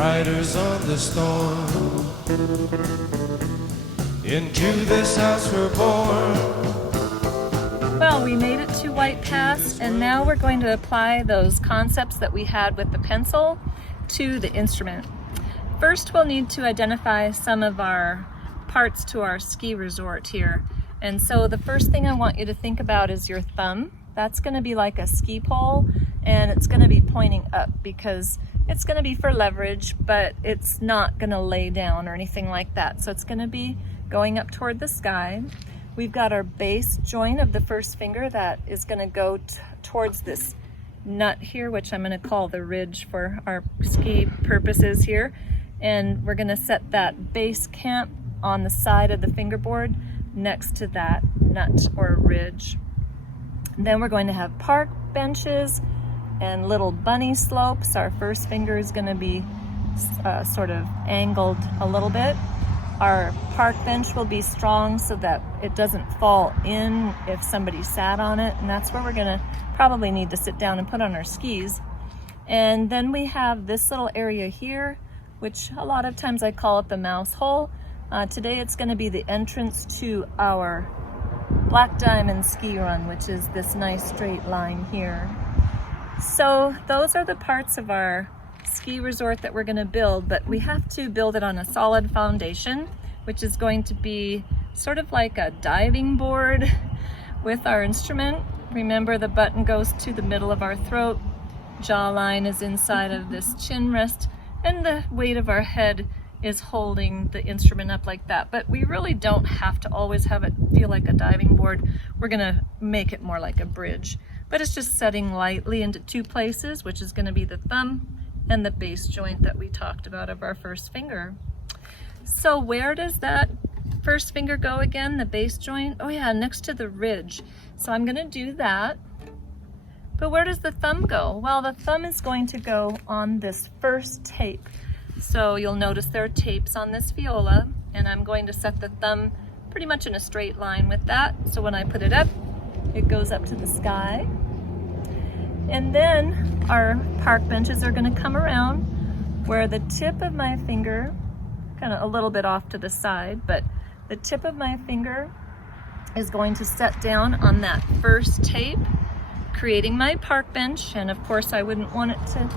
riders on the storm. Into this house we're born. Well, we made it to White Pass, and now we're going to apply those concepts that we had with the pencil to the instrument. First, we'll need to identify some of our parts to our ski resort here. And so the first thing I want you to think about is your thumb. That's going to be like a ski pole, and it's going to be pointing up because it's going to be for leverage, but it's not going to lay down or anything like that. So it's going to be going up toward the sky. We've got our base joint of the first finger that is going to go towards this nut here, which I'm going to call the ridge for our ski purposes here. And we're going to set that base camp on the side of the fingerboard next to that nut or ridge. And then we're going to have park benches and little bunny slopes. Our first finger is going to be sort of angled a little bit. Our park bench will be strong so that it doesn't fall in if somebody sat on it, and that's where we're going to probably need to sit down and put on our skis. And then we have this little area here, which a lot of times I call it the mouse hole. Today it's going to be the entrance to our Black Diamond ski run, which is this nice straight line here. So those are the parts of our ski resort that we're going to build, but we have to build it on a solid foundation, which is going to be sort of like a diving board with our instrument. Remember, the button goes to the middle of our throat, jawline is inside of this chin rest, and the weight of our head is holding the instrument up like that. But we really don't have to always have it feel like a diving board. We're going to make it more like a bridge, but it's just setting lightly into two places, which is going to be the thumb and the base joint that we talked about of our first finger. So where does that first finger go again, the base joint? Oh yeah, next to the ridge. So I'm gonna do that. But where does the thumb go? Well, the thumb is going to go on this first tape. So you'll notice there are tapes on this viola, and I'm going to set the thumb pretty much in a straight line with that. So when I put it up, it goes up to the sky. And then our park benches are going to come around where the tip of my finger, kind of a little bit off to the side, but the tip of my finger is going to set down on that first tape, creating my park bench. And of course I wouldn't want it to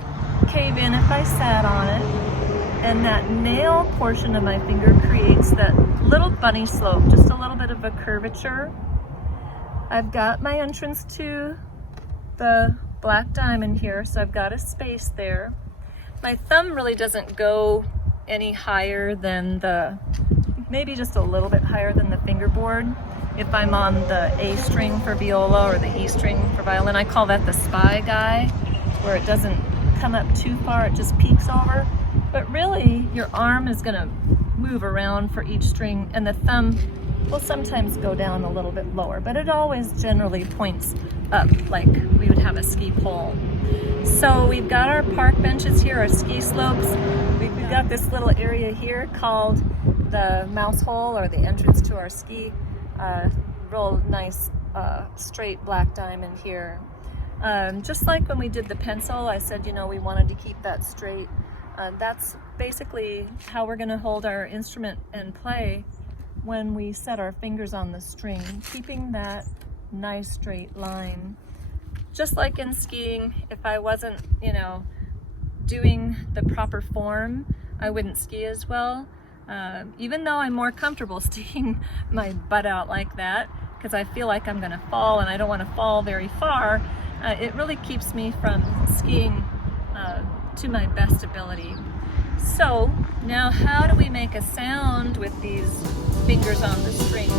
cave in if I sat on it. And that nail portion of my finger creates that little bunny slope, just a little bit of a curvature. I've got my entrance to the Black Diamond here, so I've got a space there. My thumb really doesn't go any higher than maybe just a little bit higher than the fingerboard. If I'm on the A string for viola or the E string for violin, I call that the spy guy, where it doesn't come up too far, it just peeks over. But really, your arm is gonna move around for each string, and the thumb will sometimes go down a little bit lower, but it always generally points up like we would have a ski pole. So we've got our park benches here, our ski slopes. We've got this little area here called the mouse hole, or the entrance to our ski. Real nice straight Black Diamond here. Just like when we did the pencil, I said, we wanted to keep that straight. That's basically how we're going to hold our instrument and play when we set our fingers on the string, keeping that nice straight line. Just like in skiing, if I wasn't, doing the proper form, I wouldn't ski as well. Even though I'm more comfortable sticking my butt out like that, because I feel like I'm going to fall and I don't want to fall very far, it really keeps me from skiing to my best ability. So now how do we make a sound with these fingers on the string?